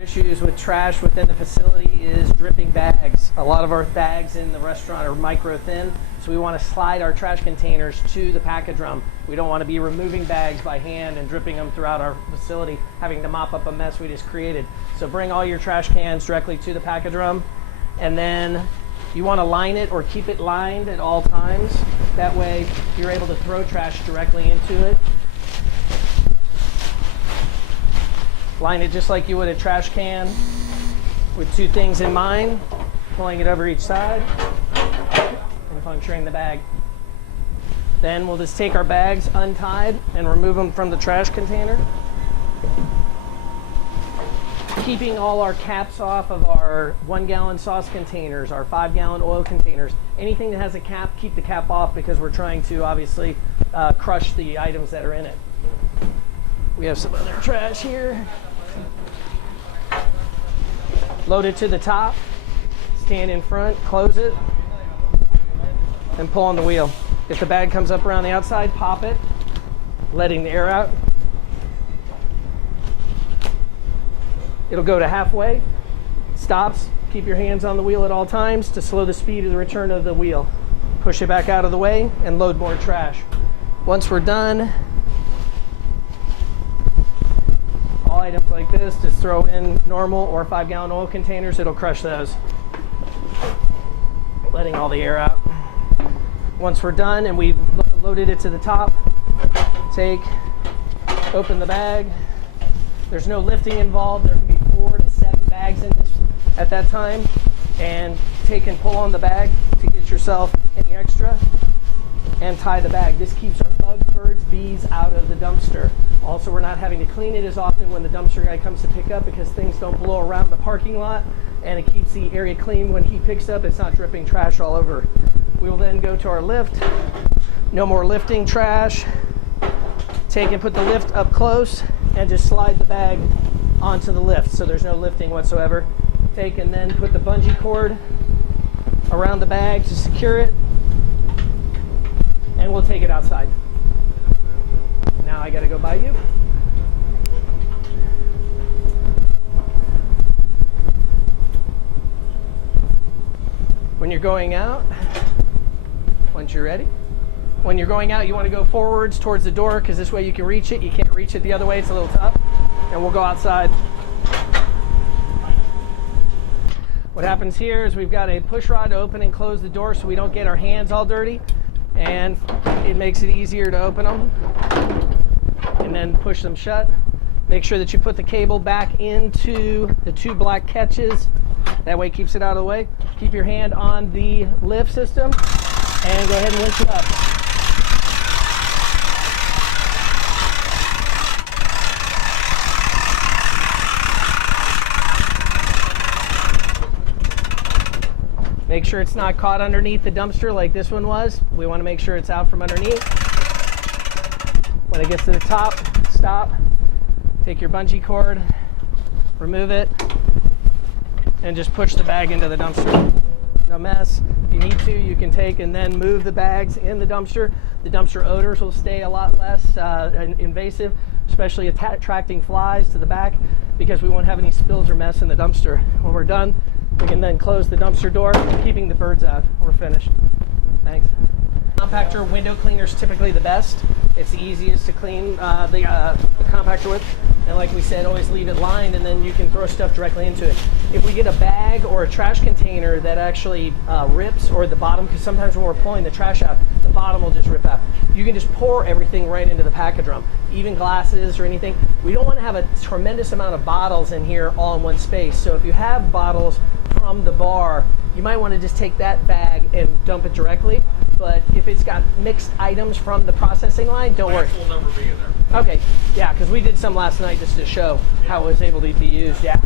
Issues with trash within the facility is dripping bags. A lot of our bags in the restaurant are micro thin, so we want to slide our trash containers to the package drum. We don't want to be removing bags by hand and dripping them throughout our facility, having to mop up a mess we just created. So bring all your trash cans directly to the package drum, and then you want to line it or keep it lined at all times. That way you're able to throw trash directly into it. Line it just like you would a trash can, with two things in mind: pulling it over each side and puncturing the bag. Then we'll just take our bags untied and remove them from the trash container, keeping all our caps off of our 1 gallon sauce containers, our 5 gallon oil containers. Anything that has a cap, keep the cap off, because we're trying to obviously crush the items that are in it. We have some other trash here. Load it to the top, stand in front, close it, and pull on the wheel. If the bag comes up around the outside, pop it, letting the air out. It'll go to halfway, stops, keep your hands on the wheel at all times to slow the speed of the return of the wheel. Push it back out of the way and load more trash. Once we're done, all items like this, just throw in normal or 5 gallon oil containers. It'll crush those, letting all the air out. Once we're done and we've loaded it to the top, open the bag. There's no lifting involved. There can be 4 to 7 bags in this at that time, and take and pull on the bag to get yourself any extra, and tie the bag. This keeps our bugs, birds, bees out of the dumpster. Also, we're not having to clean it as often when the dumpster guy comes to pick up, because things don't blow around the parking lot, and it keeps the area clean when he picks up. It's not dripping trash all over. We will then go to our lift. No more lifting trash. Take and put the lift up close and just slide the bag onto the lift, so there's no lifting whatsoever. Take and then put the bungee cord around the bag to secure it, and we'll take it outside. Now I gotta go by you. When you're going out, once you're ready, when you're going out, you want to go forwards towards the door, because this way you can reach it. You can't reach it the other way, it's a little tough. And we'll go outside. What happens here is we've got a push rod to open and close the door so we don't get our hands all dirty, and it makes it easier to open them and then push them shut. Make sure that you put the cable back into the 2 black catches. That way it keeps it out of the way. Keep your hand on the lift system and go ahead and winch it up. Make sure it's not caught underneath the dumpster like this one was. We want to make sure it's out from underneath. When it gets to the top, stop. Take your bungee cord, remove it, and just push the bag into the dumpster. No mess. If you need to, you can take and then move the bags in the dumpster. The dumpster odors will stay a lot less invasive, especially attracting flies to the back, because we won't have any spills or mess in the dumpster. When we're done, we can then close the dumpster door, keeping the birds out. We're finished. Thanks. Compactor window cleaner is typically the best. It's the easiest to clean the compactor with. And like we said, always leave it lined, and then you can throw stuff directly into it. If we get a bag or a trash container that actually rips, or the bottom, because sometimes when we're pulling the trash out, the bottom will just rip out. You can just pour everything right into the package drum, even glasses or anything. We don't want to have a tremendous amount of bottles in here all in one space. So if you have bottles from the bar, you might want to just take that bag and dump it directly. But if it's got mixed items from the processing line, don't worry. Will never be in there. Okay, yeah, because we did some last night just to show how it was able to be used. Yeah.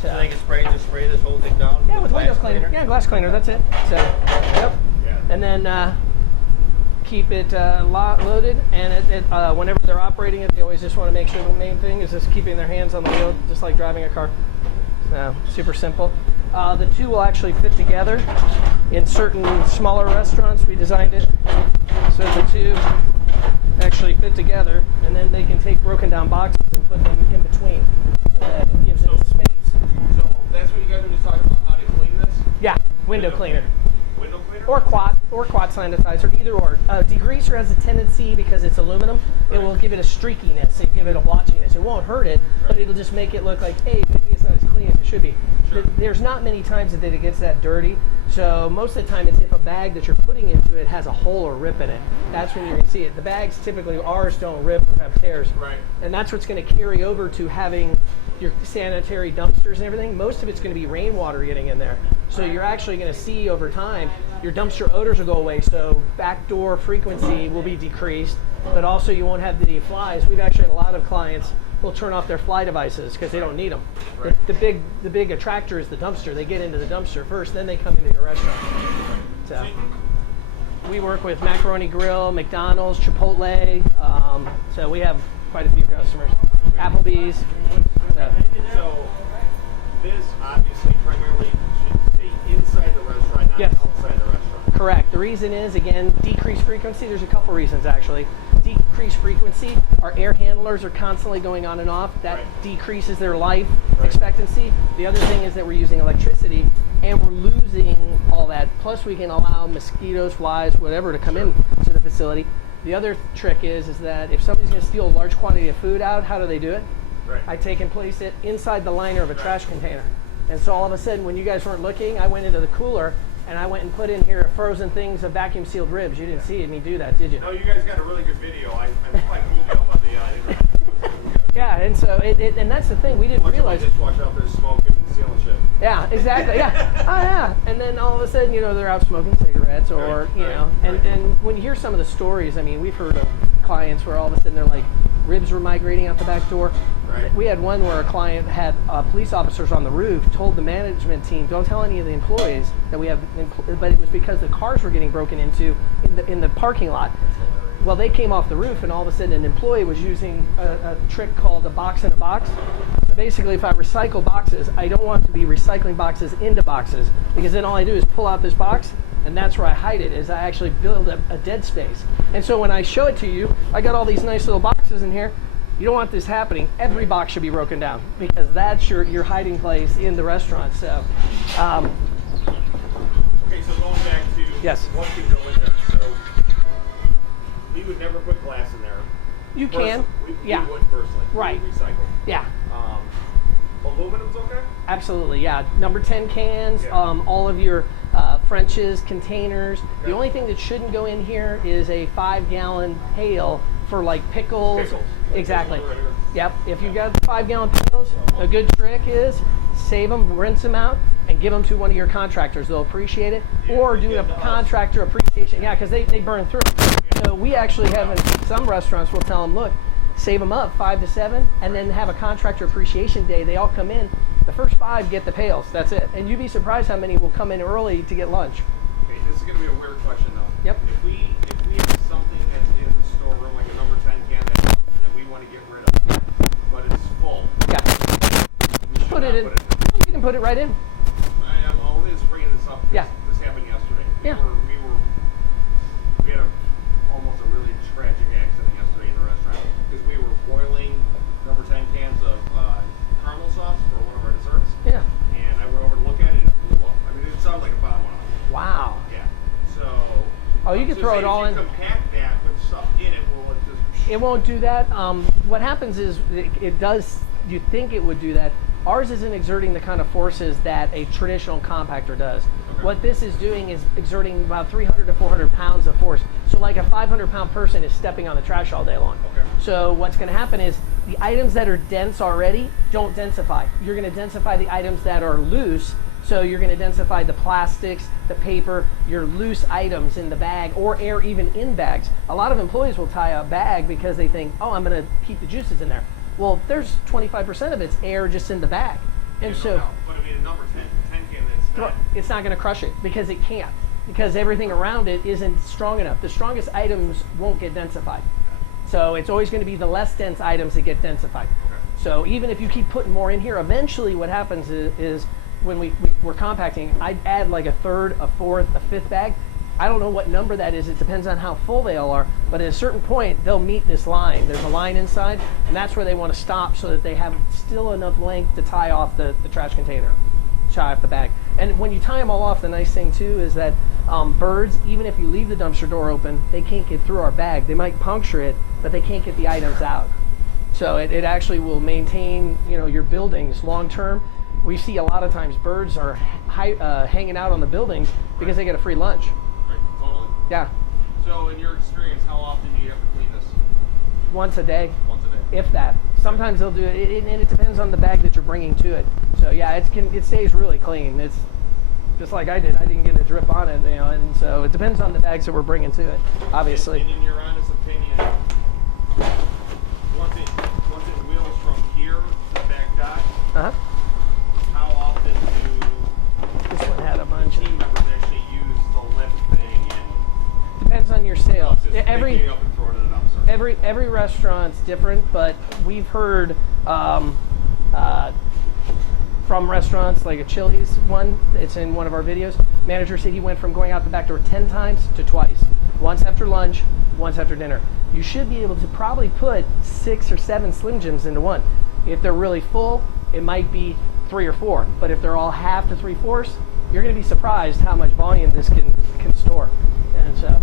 So they can spray this whole thing down. Yeah, with window cleaner. Yeah, glass cleaner. That's it. So, yep. Yeah. And then keep it loaded. And whenever they're operating it, they always just want to make sure the main thing is just keeping their hands on the wheel, just like driving a car. So, super simple. The two will actually fit together. In certain smaller restaurants, we designed it so the two actually fit together, and then they can take broken down boxes and put them in between, so that it gives it space. talking about how to clean this? Yeah, window cleaner. Window cleaner? Or quat sanitizer, either or. Degreaser has a tendency, because it's aluminum, it will give it a streakiness, it give it a blotchiness. It won't hurt it, but it'll just make it look like, hey, maybe it's not as clean as it should be. Sure. There's not many times that it gets that dirty, so most of the time it's if a bag that you're putting into it has a hole or rip in it. That's when you're going to see it. The bags, typically ours, don't rip or have tears. Right. And that's what's going to carry over to having your sanitary dumpsters and everything. Most of it's going to be rainwater getting in there. So you're actually going to see over time, your dumpster odors will go away, so backdoor frequency will be decreased, but also you won't have the flies. We've actually had a lot of clients will turn off their fly devices because they don't need them. Right. The big attractor is the dumpster. They get into the dumpster first, then they come into your restaurant. So we work with Macaroni Grill, McDonald's, Chipotle. So we have quite a few customers. Applebee's. So this obviously primarily should stay inside the restaurant, not Yes. outside the restaurant. Correct. The reason is, again, decreased frequency. There's a couple reasons, actually. Decreased frequency, our air handlers are constantly going on and off. That Right. decreases their life expectancy. The other thing is that we're using electricity and we're losing all that. Plus, we can allow mosquitoes, flies, whatever to come in to the facility. The other trick is that if somebody's going to steal a large quantity of food out, how do they do it? Right. I take and place it inside the liner of a trash container. And so all of a sudden, when you guys weren't looking, I went into the cooler and I went and put in here frozen things of vacuum sealed ribs. You didn't see me do that, did you? No, you guys got a really good video. I quite pulled it up on the internet. Yeah, and so and that's the thing, we didn't realize. Dishwasher out there smoking and stealing shit. Yeah, exactly. Yeah. Oh, yeah. And then all of a sudden, they're out smoking cigarettes, or Right, you know, right. and when you hear some of the stories, I mean, we've heard of clients where all of a sudden they're like, ribs were migrating out the back door. Right. We had one where a client had police officers on the roof, told the management team, don't tell any of the employees that we have, but it was because the cars were getting broken into in the parking lot. Well, they came off the roof, and all of a sudden an employee was using a trick called a box in a box. So basically, if I recycle boxes, I don't want to be recycling boxes into boxes, because then all I do is pull out this box, and that's where I hide it, is I actually build a dead space. And so when I show it to you, I got all these nice little boxes in here. You don't want this happening. Every box should be broken down, because that's your hiding place in the restaurant. So, Okay, so going back to Yes. what could go in there. So we would never put glass in there. you can, We yeah, wouldn't personally. We Right. would recycle. yeah. Aluminum's okay? Absolutely, yeah. Number 10 cans, Yeah. all of your French's, containers. The only thing that shouldn't go in here is a 5-gallon pail for like pickles. Pickles. Exactly. Pickles are right Yep. If you've got 5-gallon pails, a good trick is save them, rinse them out, and give them to one of your contractors. They'll appreciate it. Or do a contractor appreciation. Yeah, because they burn through. So we actually have in some restaurants, we'll tell them, look, save them up 5 to 7, and then have a contractor appreciation day. They all come in. The first 5 get the pails. That's it. And you'd be surprised how many will come in early to get lunch. Okay, this is going to be a weird question though. Yep. If we have something that's in the storeroom, like a number 10 can that we want to get rid of, but it's full, Yeah. we should Put not it in. put it in. You can put it right in. I'm only just bringing this up. Yeah. This happened yesterday. Yeah. We had almost a really tragic accident yesterday in the restaurant because we were boiling number 10 cans of caramel sauce for one of our desserts. Yeah. And I went over to look at it and it blew up. I mean, it sounded like a bomb went off. Wow. Yeah. So. Oh, you can so throw say it all if in. you compact that with stuff in it, will it just? It won't do that. What happens is it does, you think it would do that. Ours isn't exerting the kind of forces that a traditional compactor does. Okay. What this is doing is exerting about 300 to 400 pounds of force. So like a 500-pound person is stepping on the trash all day long. Okay. So what's going to happen is the items that are dense already don't densify. You're going to densify the items that are loose. So you're going to densify the plastics, the paper, your loose items in the bag, or air even in bags. A lot of employees will tie a bag because they think, oh, I'm going to keep the juices in there. Well, there's 25% of it's air just in the bag. And Yeah, so no doubt. But I mean, a number 10 can that's it's not going to crush it because it can't. Because everything around it isn't strong enough. The strongest items won't get densified. So it's always going to be the less dense items that get densified. Okay. So even if you keep putting more in here, eventually what happens is when we're compacting, I'd add like a third, a fourth, a fifth bag. I don't know what number that is. It depends on how full they all are. But at a certain point, they'll meet this line. There's a line inside, and that's where they want to stop so that they have still enough length to tie off the trash container. tie off the bag. And when you tie them all off, the nice thing too is that birds, even if you leave the dumpster door open, they can't get through our bag. They might puncture it, but they can't get the items out. So it actually will maintain, you know, your buildings long term. We see a lot of times birds are hanging out on the buildings because they get a free lunch. Right, totally. Yeah, So in your experience, how often do you have to clean this? once a day, Once a day. if that. Sometimes they'll do it, and it depends on the bag that you're bringing to it. So yeah, it stays really clean. It's just like I did. I didn't get a drip on it, you know, and so it depends on the bags that we're bringing to it, obviously. And in your honest opinion, once it wheels from here to the back dock, Uh-huh. how often do This one had a bunch. team members actually use the lift thing and Depends on your sales. just picking it up and throwing it in the dumpster? Every restaurant's different, but we've heard from restaurants like a Chili's one, it's in one of our videos. Manager said he went from going out the back door 10 times to twice. Once after lunch, once after dinner. You should be able to probably put 6 or 7 Slim Jims into one. If they're really full, it might be 3 or 4. But if they're all half to 3/4, you're going to be surprised how much volume this can store. And so